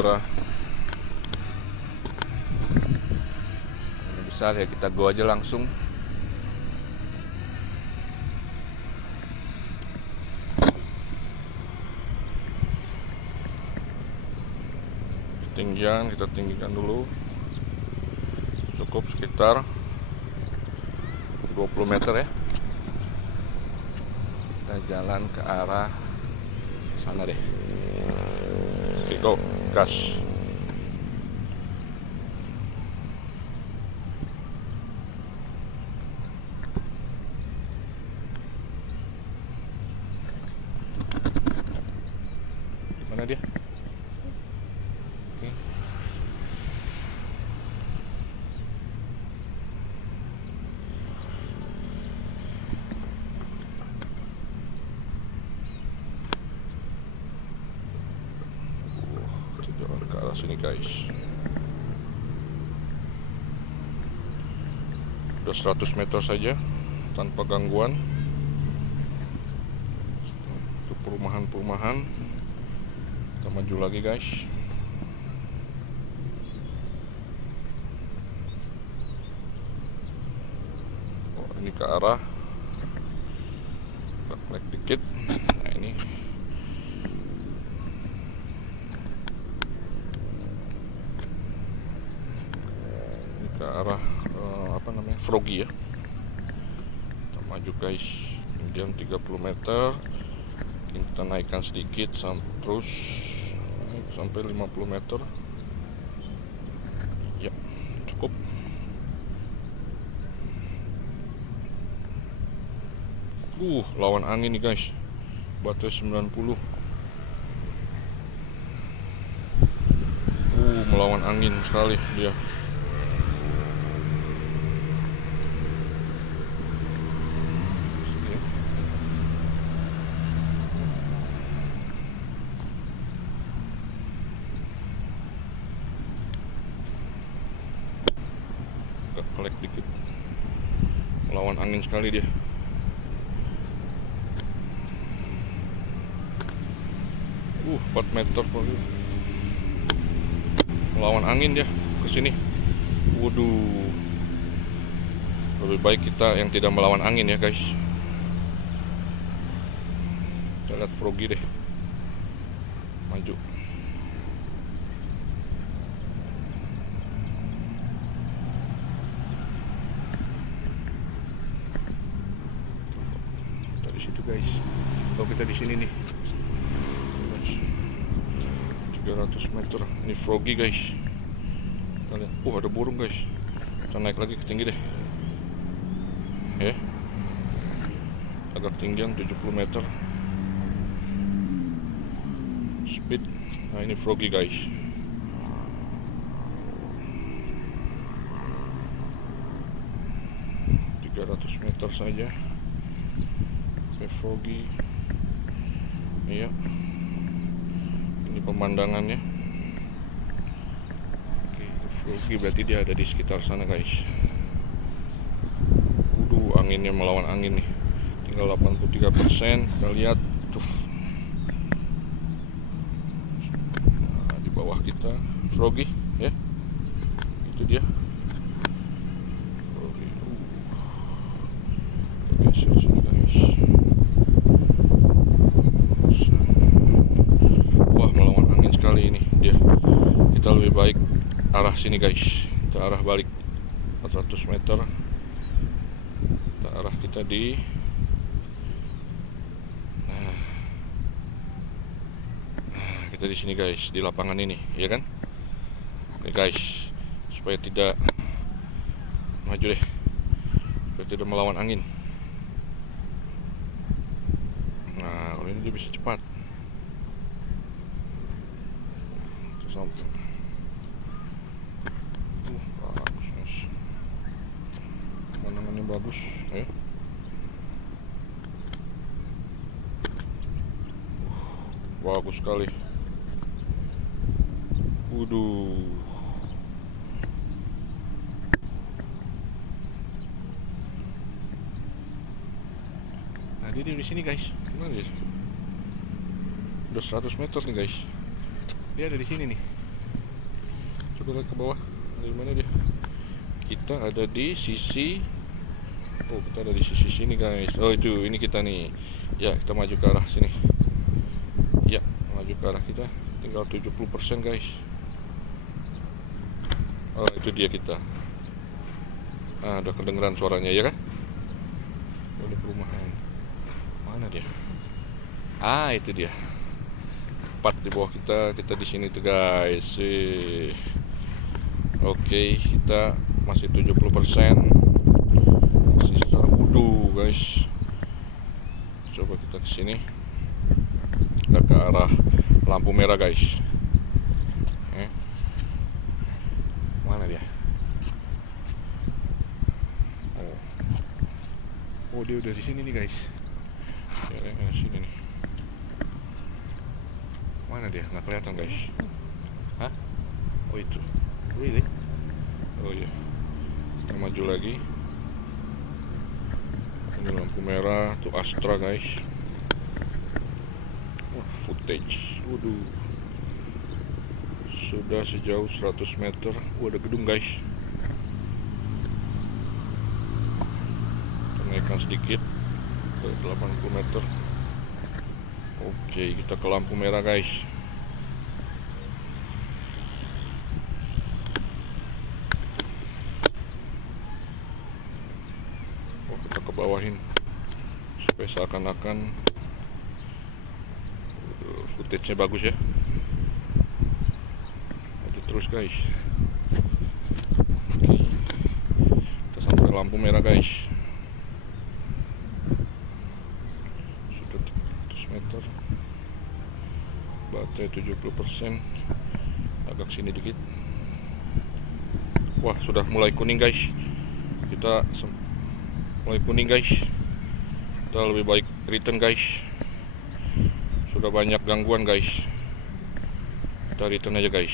Ini besar ya, kita go aja langsung. Ketinggian kita tinggikan dulu, cukup sekitar 20 meter ya. Kita jalan ke arah sana deh. Oke, go, gas. Mana dia? Oke. Kita jalan ke arah sini guys. Udah 100 meter saja tanpa gangguan. Itu perumahan-perumahan. Kita maju lagi guys. Oh, ini ke arah, kita naik dikit. Nah ini ke arah apa namanya, Froggy ya. Kita maju guys, kemudian 30 meter. Kita naikkan sedikit terus naik sampai 50 meter ya, cukup. Lawan angin nih guys, baterai 90. Melawan angin sekali dia. Kelek dikit, melawan angin sekali dia. Uh, 4 meter melawan angin dia ke sini. Waduh, lebih baik kita yang tidak melawan angin ya guys. Kita lihat Froggy deh, maju. Situ guys. Kalau kita di sini nih, 300 meter. Ini Froggy guys. Kita lihat. Ada burung guys. Kita naik lagi ke tinggi deh. Ya. Agak tinggian 70 meter. Speed. Nah ini Froggy guys. Meter saja. Froggy, iya. Ini pemandangannya. Oke, Froggy berarti dia ada di sekitar sana guys. Anginnya melawan angin nih. Tinggal 83%. Kita lihat tuh. Nah, di bawah kita Froggy, ya. Itu dia. Froggy. Kita geser sini guys. Ini dia. Kita lebih baik arah sini guys. Kita arah balik 400 meter. Kita arah kita di kita di sini guys, di lapangan ini, ya kan? Oke guys, supaya tidak maju deh, supaya tidak melawan angin. Nah, kalau ini dia bisa cepat. Sampai bagus guys, pemandangannya bagus ya. Bagus sekali. Waduh, nah dia di sini guys. Gimana dia? Udah 100 meter nih guys. Dia ada di sini nih. Coba lihat ke bawah. Di mana dia? Kita ada di sisi. Oh, kita ada di sisi sini guys. Oh, itu ini kita nih. Ya, kita maju ke arah sini. Ya, maju ke arah kita. Tinggal 70% guys. Oh, itu dia kita. Ah, udah kedengeran suaranya ya kan? Ini perumahan. Mana dia? Ah, itu dia. Tepat di bawah kita. Kita di sini tuh guys. Oke, kita masih 70%. Sisa wudu guys. Coba kita ke sini. Kita ke arah lampu merah guys. Mana dia? Oh, dia udah di sini nih guys. Ya, sini nih. Mana dia? Nggak kelihatan guys. Hah? Oh, itu. Really? Oh iya. Kita maju lagi. Ini lampu merah. Tuh Astra guys. Wah, footage. Waduh. Sudah sejauh 100 meter. Ada gedung guys. Kita naikkan sedikit ke 80 meter. Oke, kita ke lampu merah guys. Oh, kita ke bawahin supaya seakan-akan footage-nya bagus ya. Itu terus guys. Oke. Kita sampai lampu merah guys. Sudah 100 meter. Baterai 70%. Agak sini dikit. Wah, sudah mulai kuning guys. Kita mulai kuning guys. Kita lebih baik return guys. Sudah banyak gangguan guys. Kita return aja guys.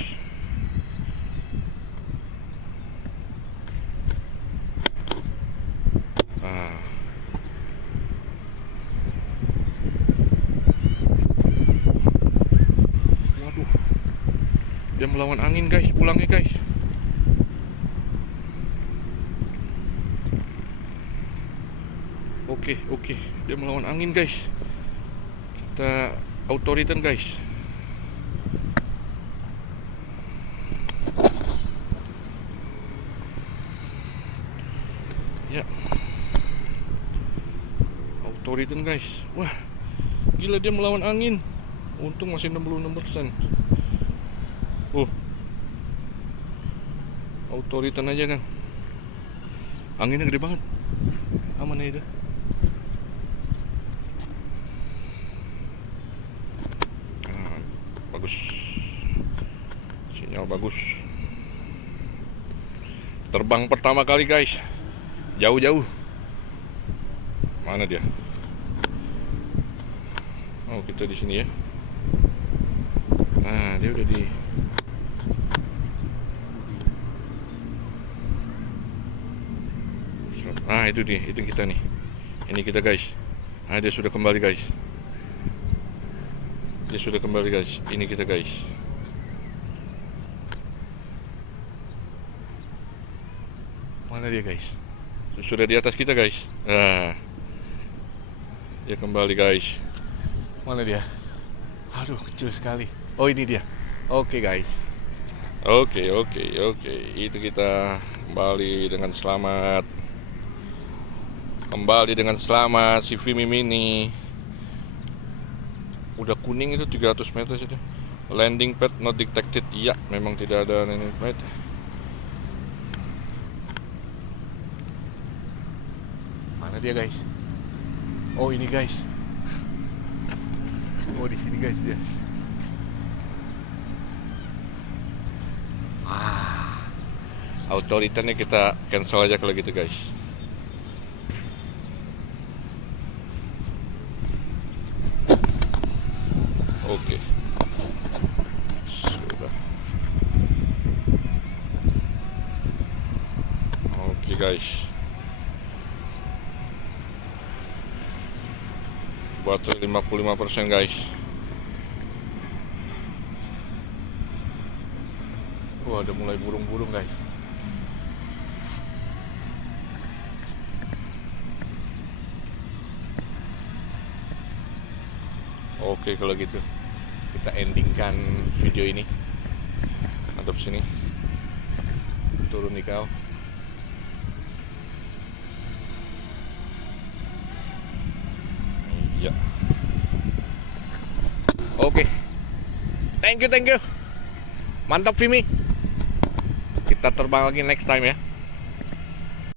Waduh, dia melawan angin guys, pulangnya guys. Oke, dia melawan angin guys. Kita auto return guys. Ya, auto return guys. Wah, gila dia melawan angin. Untung masih 66%. Auto return aja kan. Anginnya gede banget. Aman aja. Bagus, sinyal bagus. Terbang pertama kali guys, jauh-jauh. Mana dia? Oh, kita di sini ya. Nah, dia udah di. Ah, itu dia, itu kita nih. Ini kita guys. Ah, dia sudah kembali guys. Dia sudah kembali guys. Ini kita guys. Mana dia guys? Sudah di atas kita guys. Nah, dia kembali guys. Mana dia? Aduh, kecil sekali. Oh, ini dia. Oke guys. Oke. Itu kita kembali dengan selamat. Kembali dengan selamat si Vimy Mini. Udah kuning itu 300 meter saja. Landing pad not detected. Iya, memang tidak ada landing pad. Mana dia guys? Oh, ini guys. Oh, di sini guys dia. Auto returnnya kita cancel aja kalau gitu guys. Oke. Sudah. Oke guys. Baterai 55% guys. Wah, udah mulai burung-burung guys. Oke, kalau gitu kita endingkan video ini. Hadap sini. Turun nih kau. Iya. Oke. Thank you. Mantap Vimy. Kita terbang lagi next time ya.